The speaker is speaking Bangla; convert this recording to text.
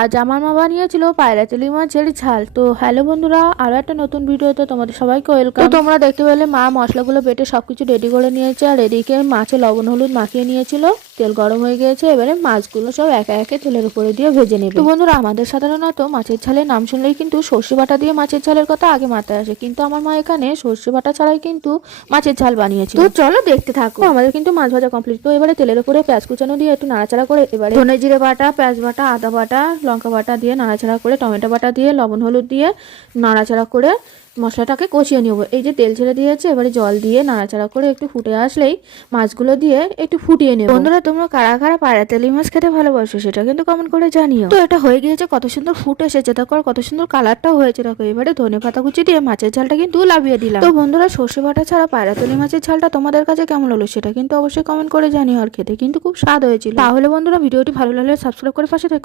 আজ আমার মা বানিয়েছিল পায়রা চিলি মাছের ঝাল। তো হ্যালো বন্ধুরা, আরও একটা নতুন ভিডিওতে তোমাদের সবাইকে ওয়েলকাম তোমরা দেখতে পেলে মা মশলাগুলো বেটে সবকিছু রেডি করে নিয়েছে, আর এদিকে মাছে লবণ, হলুদ মাখিয়ে নিয়েছিল। তেল গরম হয়ে গিয়েছে এবারে মাছগুলো সব একে একে তেলের উপরে দিয়ে ভেজে নেবে। তো বন্ধুরা আমাদের সাধারণত মাছের ঝালের নাম শুনলেই কিন্তু সর্ষে বাটা দিয়ে মাছের ঝালের কথা আগে মাথায় আসে। কিন্তু আমার মা এখানে সর্ষে বাটা ছাড়াই কিন্তু মাছের ঝাল বানিয়েছে তো চলো দেখতে থাকো। আমাদের কিন্তু মাছ ভাজা কমপ্লিট তো এবারে তেলের উপরে পেঁয়াজ কুচানো দিয়ে একটু নাড়াচাড়া করে এবারে ধনে জিরে বাটা পেঁয়াজ বাটা আদা বাটা লঙ্কা বাটা দিয়ে নাড়াচাড়া করে টমেটো বাটা দিয়ে লবণ হলুদ দিয়ে নাড়াচাড়া করে মশলাটাকে কষিয়ে নেব। এই যে তেল ছেড়ে দিয়েছে এবারে জল দিয়ে নাড়াচাড়া করে একটু ফুটে আসলেই মাছগুলো দিয়ে একটু ফুটিয়ে নেব। বন্ধুরা তোমরা কারা কারা পায়রা তেলি মাছ খেতে ভালোবাসো সেটা কিন্তু কমেন্ট করে জানিও। তো এটা হয়ে গিয়েছে কত সুন্দর ফুট এসেছে তারপর কত সুন্দর কালারটাও হয়েছে দেখো এবারে ধনে পাতা কুচি দিয়ে মাছের ঝালটা কিন্তু লাভিয়ে দিলাম। তো বন্ধুরা সর্ষে বাটা ছাড়া পায়রা তেলি মাছের ঝালটা তোমাদের কাছে কেমন হলো সেটা কিন্তু অবশ্যই কমেন্ট করে জানিও আর খেতে কিন্তু খুব স্বাদ হয়েছিল। তাহলে বন্ধুরা ভিডিওটি ভালো লাগলে সাবস্ক্রাইব করে পাশে থেকো।